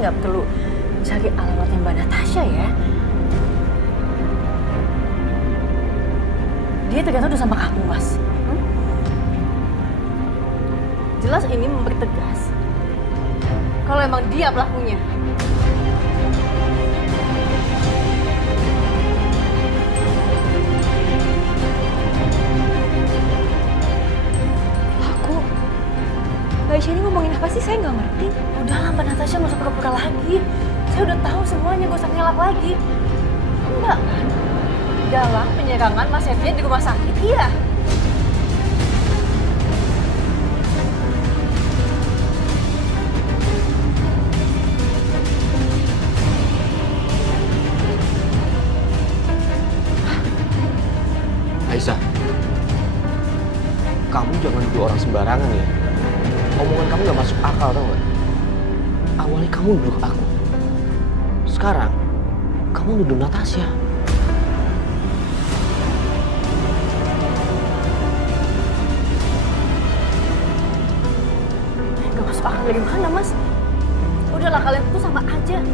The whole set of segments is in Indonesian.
nggak perlu cari alamatnya Mbak Natasha ya. Dia ternyata udah sama kamu, Mas. Jelas ini mempertegas kalau emang dia pelakunya. Mbak Aisyah ini ngomongin apa sih? Saya nggak ngerti. Udahlah Mbak Natasha, nggak usah pura-pura lagi. Saya udah tahu semuanya, gak usah ngelak lagi. Enggak kan? Dalam penyerangan Mas Septian di rumah sakit, iya. Aisyah, kamu jangan nuduh orang sembarangan ya. Omongan kamu gak masuk akal, tau gak? Awalnya kamu nuduh aku. Sekarang, kamu nuduh Natasha. Gak masuk akal dari mana, Mas? Udahlah, kalian tuh sama aja.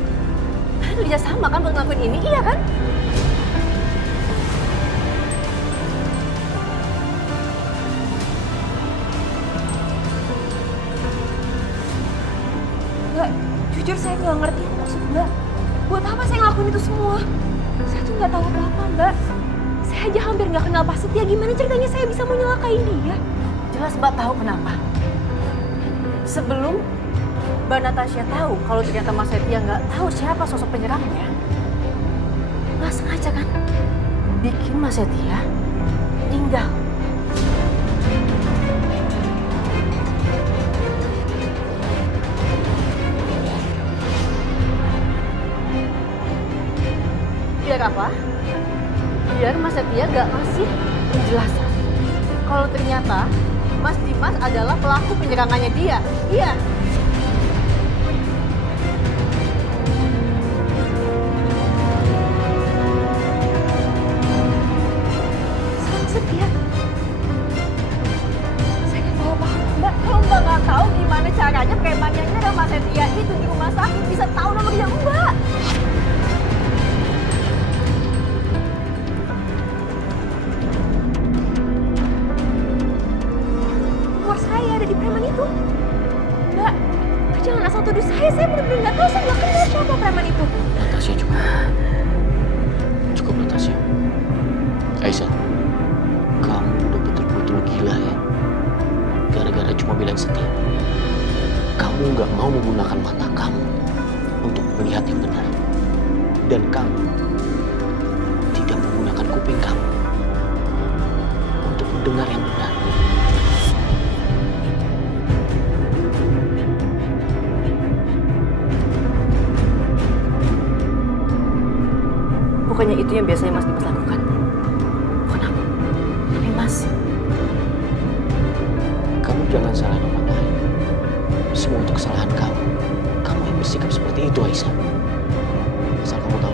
Kalian kerja sama kan buat ngelakuin ini, iya kan? Mbak, jujur saya nggak ngerti maksud Mbak. Buat apa saya ngelakuin itu semua? Saya tuh nggak tahu apa-apa, Mbak. Saya aja hampir nggak kenal Pak Setia. Gimana ceritanya saya bisa mau nyelakain dia? Jelas Mbak tahu kenapa. Sebelum Mbak Natasha tahu kalau ternyata Mas Setia nggak tahu siapa sosok penyerangnya, nggak sengaja kan bikin Mas Setia meninggal. Biar apa? Biar Mas Setia gak ngasih penjelasan kalau ternyata Mas Dimas adalah pelaku penyerangannya dia. Iya. Sama Setia. Saya nggak tahu apa-apa, Mbak. Kalau Mbak nggak tahu gimana caranya preman yang nyerang Mas Setia itu di rumah sakit bisa tahu nomor yang Mbak. Nomor saya ada di preman itu. Mbak, jangan asal tuduh saya. Saya benar-benar nggak tahu. Saya nggak kenal siapa preman itu. Natasha cukup. Cukup, Natasha. Aisyah, kamu udah betul-betul gila ya. Gara-gara cuma bilang Setia. Kamu nggak mau menggunakan mata kamu untuk melihat yang benar. Dan kamu tidak menggunakan kuping kamu untuk mendengar yang benar. Bukannya itu yang biasanya Mas Dimas lakukan. Bukan aku, tapi Mas. Kamu jangan salahin orang lain. Semua itu kesalahan kamu. Kamu yang bersikap seperti itu, Aisyah. Asal kamu tahu,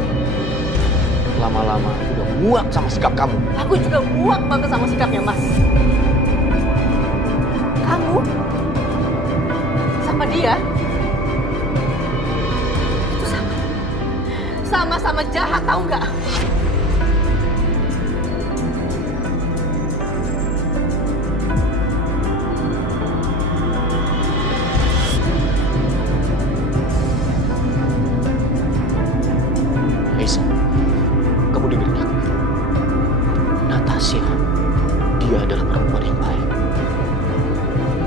lama-lama aku udah muak sama sikap kamu. Aku juga muak banget sama sikapnya Mas. Kamu sama dia itu sama-sama jahat, tahu nggak? Aisyah, kamu dengerin aku. Natasha, dia adalah perempuan yang baik.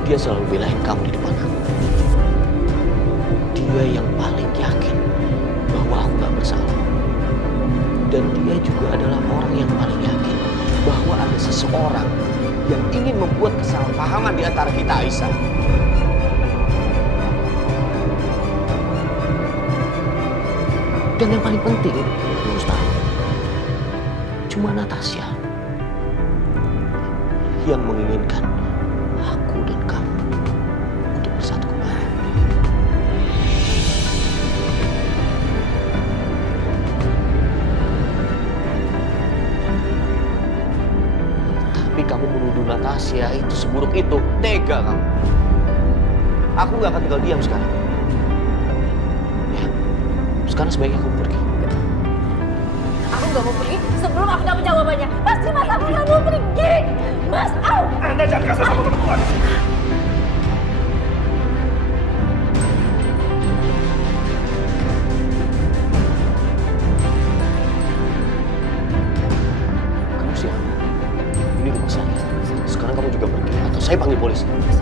Dia selalu belain kamu di depan aku. Dia yang paling yakin bahwa aku gak bersalah. Dan dia juga adalah orang yang paling yakin bahwa ada seseorang yang ingin membuat kesalahpahaman di antara kita, Aisyah. Dan yang paling penting, lu harus tahu, cuma Natasha yang menginginkan aku dan kamu untuk bersatu kembali. Tapi kamu menuduh Natasha itu seburuk itu, tega kamu. Aku gak akan tinggal diam sekarang. Ya, Sekarang sebaiknya kamu pergi. Aku nggak mau pergi sebelum aku dapat jawabannya. Mas Dimas, aku nggak mau pergi. Mas, au! Anda jangan kasar sama perempuan. Kamu siapa? Ini rumah saya. Sekarang kamu juga pergi atau saya panggil polisi. Mas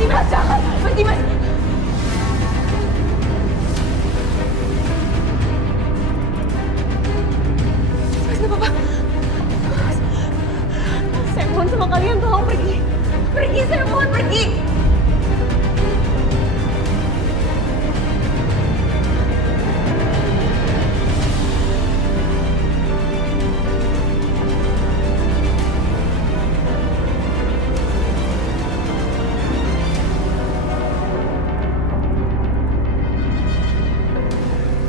Dimas, jangan! Mas Dimas! Mas, nggak apa-apa. Saya mohon sama kalian, tolong pergi. Pergi, saya mohon pergi.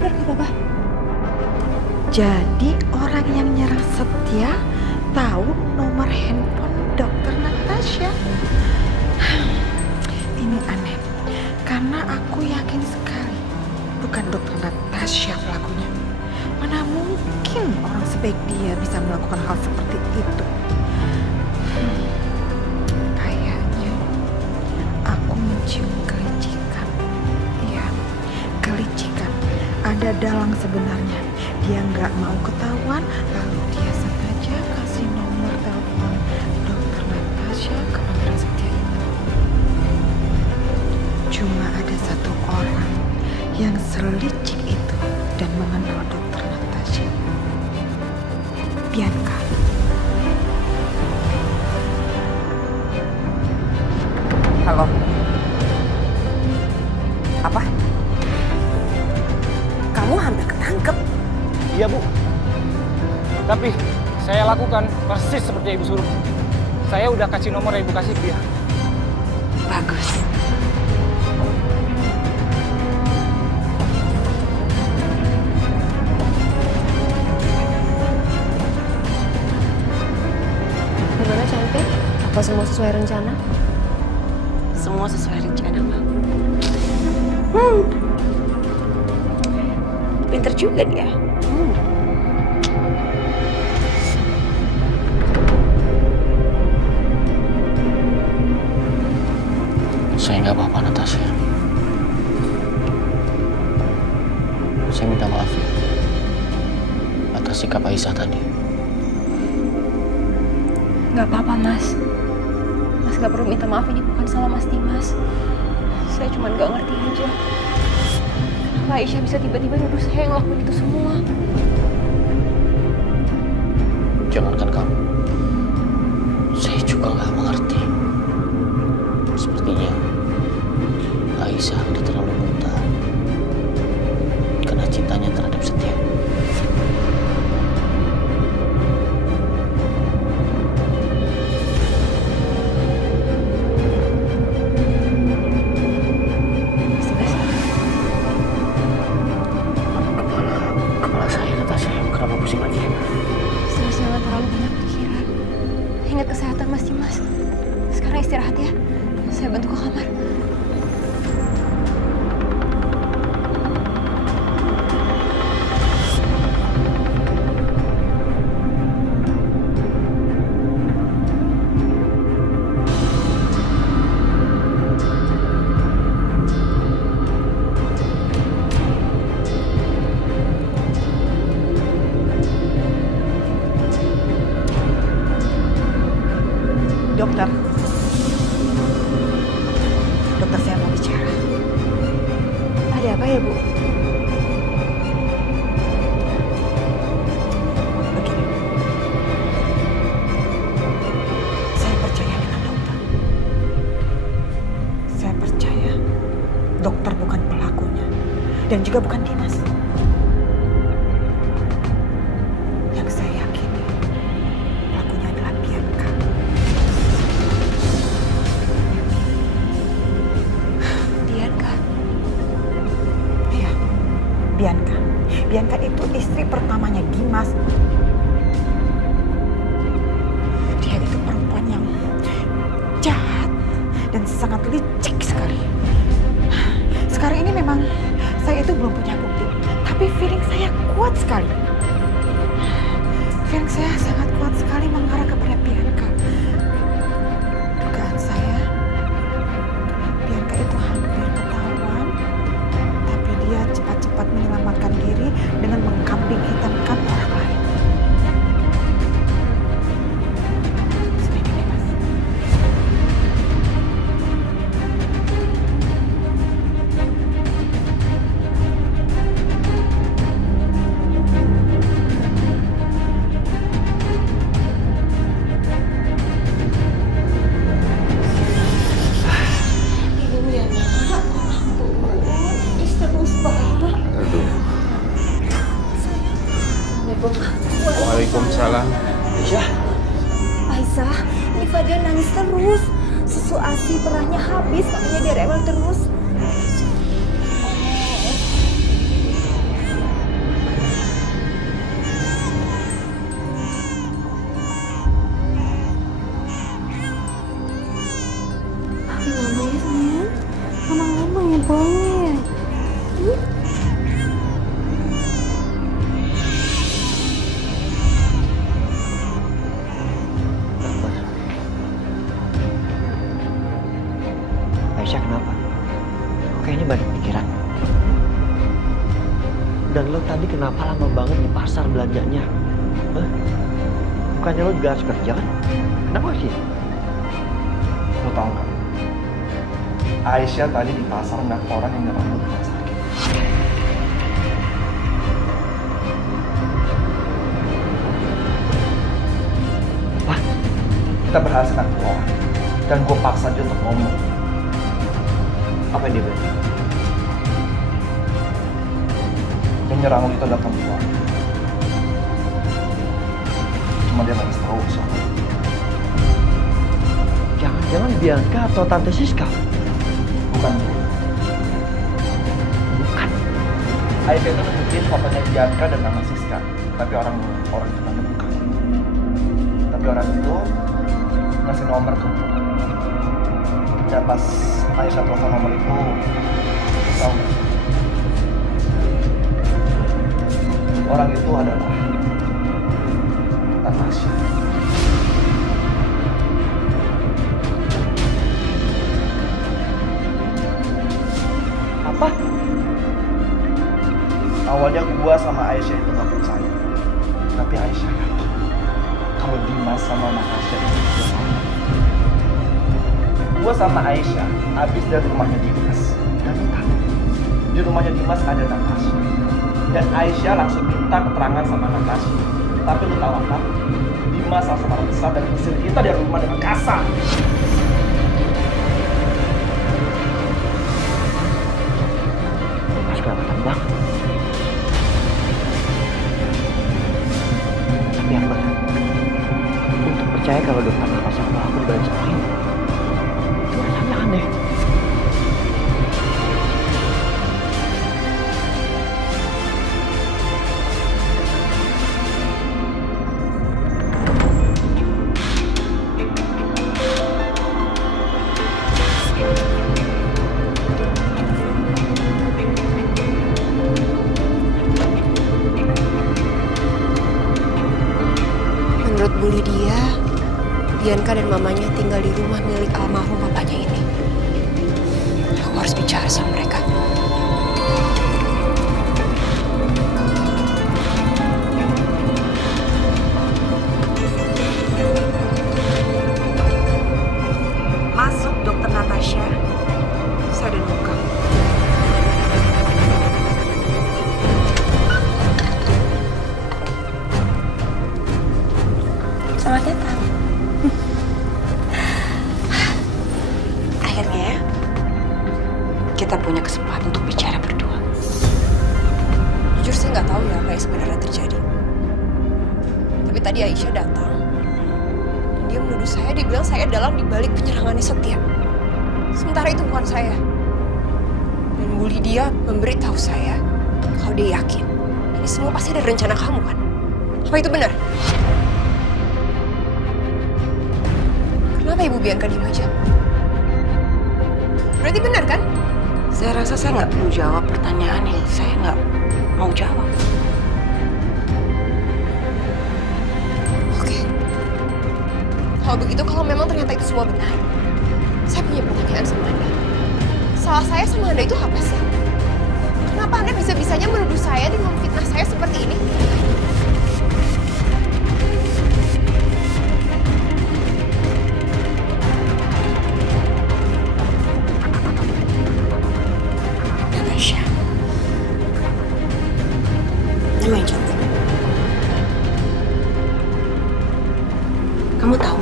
Pergi, Papa. Jadi orang yang nyerang Setia tahu nomor handphone dokter Natasha. Ini aneh, karena aku yakin sekali bukan dokter Natasha pelakunya. Mana mungkin orang sebaik dia bisa melakukan hal seperti itu? Kayaknya aku mencium kelicikan. Iya, kelicikan. Ada dalang sebenarnya. Dia nggak mau ketahuan, lalu dia sengaja kasih nomor telepon dokter Natasha ke Pangeran Setia itu. Cuma ada satu orang yang selicik itu dan mengenal dokter Natasha. Bianca. Halo. Apa? Kamu hampir ketangkep. Iya, Bu. Tapi saya lakukan persis seperti yang Ibu suruh. Saya udah kasih nomor yang Ibu kasih ke dia. Bagus. Gimana cantik? Apa semua sesuai rencana? Semua sesuai rencana, Mbak. Pinter juga dia. Saya nggak apa-apa, Natasha. Saya minta maaf ya atas sikap Aisyah tadi. Nggak apa-apa, Mas. Mas nggak perlu minta maaf, ini bukan salah Mas Dimas. Saya cuma nggak ngerti aja. Kenapa Aisyah bisa tiba-tiba nuduh saya ngelakuin itu semua? Jangankan kamu, saya juga nggak mengerti. Sepertinya Aisyah udah terlalu buta karena cintanya terhadap Setia. Kepala saya, Natasha, kenapa pusing lagi? Mas, jangan terlalu banyak pikiran. Ingat kesehatan Mas Dimas. Sekarang istirahat ya. Saya bantu ke kamar. Dokter. Dokter, saya mau bicara. Ada apa ya, Bu? Begini. Saya percaya dengan dokter. Saya percaya dokter bukan pelakunya dan juga bukan Dimas. Yang saya yakini pelakunya adalah Bianca. Bianca. Iya, Bianca. Bianca itu istri pertamanya Dimas. Dia itu perempuan yang jahat dan sangat licik sekali. feeling saya sangat kuat sekali mengarah kepada Bianca. Dugaan saya, Bianca itu hampir ketahuan, tapi dia cepat-cepat menyelamatkan diri dengan mengkambing hitamkan orang lain. Seperti ini, Mas. Waalaikumsalam. Aisyah, ini Fadil nangis terus. Susu ASI perahnya habis, makanya dia rewel terus. Aisyah kenapa? Kok kayaknya banyak pikiran? Dan lo tadi kenapa lama banget di pasar belanjanya? Hah? Bukannya lo juga harus kerja kan? Kenapa sih? Lo tau nggak? Aisyah tadi di pasar ngeliat orang yang nyerang lo di rumah sakit. Apa? Kita berhasil nangkep orang. Dan gue paksa dia untuk ngomong. Apa yang dia bilang? Yang nyerang lo itu adalah perempuan. Cuma dia nggak bisa tahu siapa. Jangan-jangan Bianca atau Tante Siska? Bukan. Bukan. Aisyah itu nunjukin fotonya Bianca dan nama Siska. Tapi orang itu namanya bukan. Tapi orang itu ngasih nomor ke gue. Dan pas Aisyah telepon nomor itu, tahu nggak? Orang itu adalah Natasha. Apa? Awalnya gua sama Aisyah itu nggak percaya, tapi Aisyah yakin kalau Dimas sama Natasha itu bersama. Gua sama Aisyah habis dari rumahnya Dimas dan tahu di rumahnya Dimas ada Natasha. Dan Aisyah langsung minta keterangan sama Natasha. Tapi lu tahu apa? Dimas langsung marah besar dan usir kita dari rumah dengan kasar. Mas kelewatan banget. Tapi apa? Untuk percaya kalau dokter Natasha pelaku di balik semua ini, itu rasanya aneh. Menurut Bu Lydia, Bianca dan mamanya tinggal di rumah milik almarhum papanya ini. Aku harus bicara sama mereka. Masuk, Dokter Natasha. Saya udah nunggu kamu. Selamat datang. Akhirnya kita punya kesempatan untuk bicara berdua. Jujur saya nggak tahu ya apa yang sebenarnya terjadi. Tapi tadi Aisyah datang. Dan dia menuduh saya, dia bilang saya dalang dibalik penyerangannya Setia. Sementara itu bukan saya. Dan Bu Lydia memberitahu saya kalau dia yakin ini semua pasti ada rencana kamu kan? Apa itu benar? Kenapa Ibu Bianca diem aja? Berarti benar kan? Saya rasa saya nggak perlu jawab pertanyaan yang saya nggak mau jawab. Kalau begitu, kalau memang ternyata itu semua benar, saya punya pertanyaan sama Anda. Salah saya sama Anda itu apa sih? Kenapa Anda bisa-bisanya menuduh saya dan memfitnah saya seperti ini? Natasha. Nama yang cantik. Kamu tahu,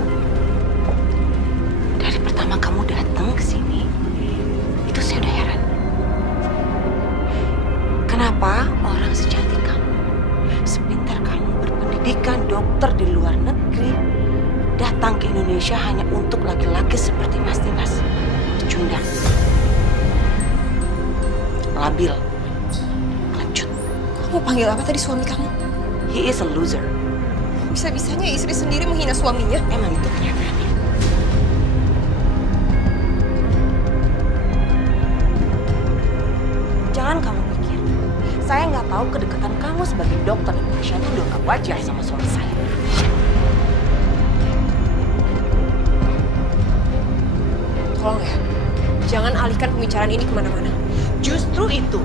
dari pertama kamu datang ke sini, itu saya udah heran. Kenapa orang secantik kamu, sepintar kamu, berpendidikan dokter di luar negeri, datang ke Indonesia hanya untuk laki-laki seperti Mas Dimas, pecundang, labil, kelencut. Kamu panggil apa tadi suami kamu? He is a loser. Bisa-bisanya istri sendiri menghina suaminya. Memang itu kenyataannya. Jangan kamu pikir, saya nggak tahu kedekatan kamu sebagai dokter Indonesia itu udah nggak wajar sama suami saya. Tolong ya, jangan alihkan pembicaraan ini kemana-mana. Justru itu,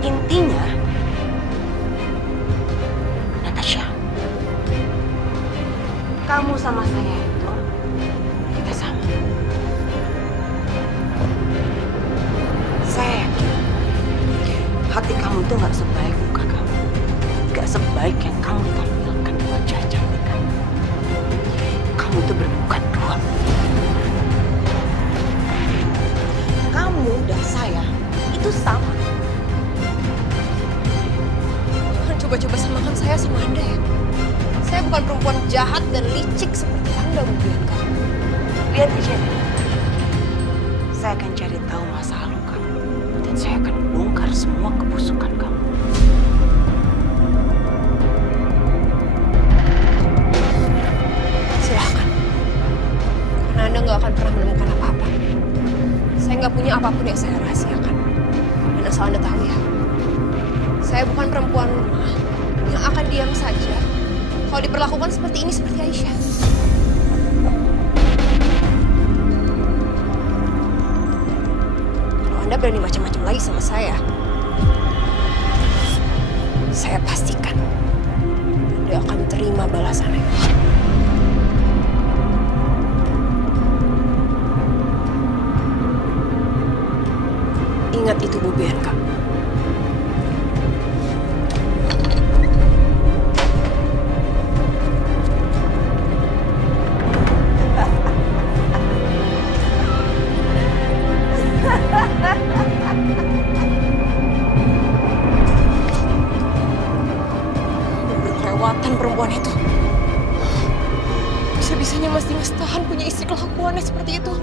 intinya, Natasha, kamu sama saya itu, kita sama. Saya yakin, hati kamu itu nggak sebaik muka kamu. Nggak sebaik yang kamu tampilkan di wajah cantik kamu. Kamu itu bermuka dua. Kamu dan saya itu sama. Jangan coba-coba samakan saya sama Anda ya. Saya bukan perempuan jahat dan licik seperti Anda, Bu Bianca. Lihat aja deh. Saya akan cari tahu masa lalu kamu. Dan saya akan bongkar semua kebusukan kamu. Silahkan. Karena Anda nggak akan pernah menemukan apa-apa. Saya nggak punya apapun yang saya rahasiakan. Dan asal Anda tahu ya, saya bukan perempuan lemah yang akan diam saja kalau diperlakukan seperti ini, seperti Aisyah. Kalau Anda berani macam-macam lagi sama saya pastikan Anda akan terima balasannya. Ingat itu, Bu Bianca. Berkelewatan perempuan itu. Bisa-bisanya Mas Dimas tahan punya istri kelakuannya seperti itu.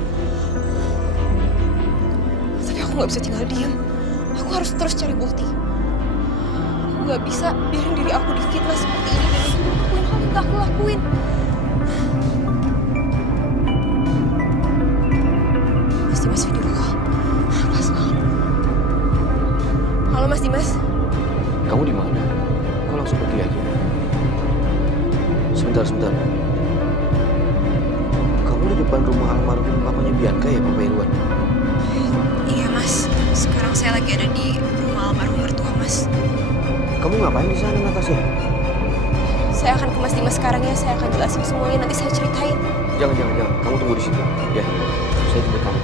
Tapi aku nggak bisa tinggal diam. Aku harus terus cari bukti. Aku nggak bisa biarin diri aku difitnah seperti ini dan itu lakuin hal yang gak aku lakuin. Mas Dimas video call. Pas banget. Halo Mas Dimas. Kamu di mana? Kok langsung pergi aja? Sebentar. Kamu di depan rumah almarhum papanya Bianca ya, Papa Irwan? Iya Mas, sekarang saya lagi ada di rumah almarhum mertua Mas. Kamu ngapain di sana, Natasha? Saya akan ke Mas Dimas sekarang ya, saya akan jelasin semuanya, nanti saya ceritain. Jangan. Kamu tunggu di situ, ya. Saya jemput kamu.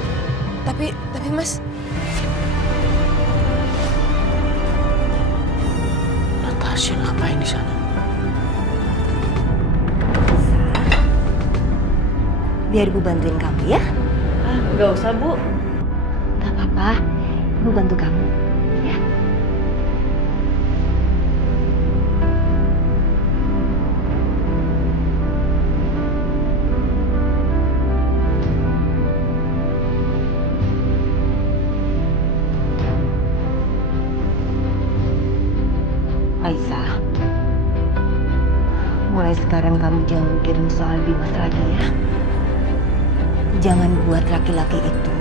Tapi Mas, Natasha ngapain di sana? Biar Ibu bantuin kamu ya. Nggak usah, Bu. Gak apa-apa, Ibu bantu kamu. Ya. Aisyah, mulai sekarang kamu jangan mikirin soal Dimas lagi ya. Jangan buat laki-laki itu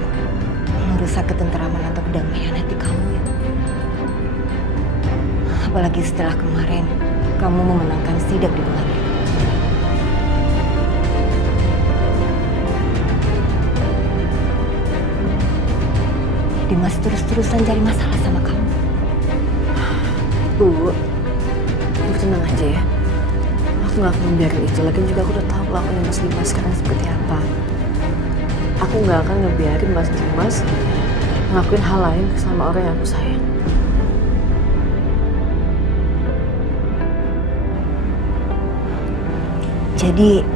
merusak ketenteraman atau kedamaian hati kamu. Apalagi setelah kemarin kamu memenangkan sidak di pengadilan. Dimas terus-terusan cari masalah sama kamu. Bu, Ibu tenang aja ya. Aku nggak akan membiarkan itu. Lagian juga aku udah tahu kelakuan Mas Dimas sekarang seperti apa. Aku nggak akan ngebiarin Mas Dimas ngelakuin hal lain sama orang yang aku sayang. Jadi,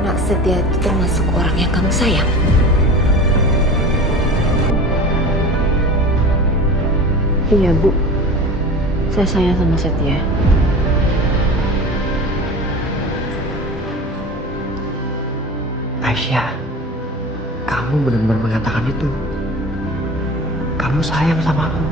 Nak Setia itu termasuk orang yang kamu sayang? Iya, Bu. Saya sayang sama Setia. Aisyah, kamu benar-benar mengatakan itu. Kamu sayang sama aku.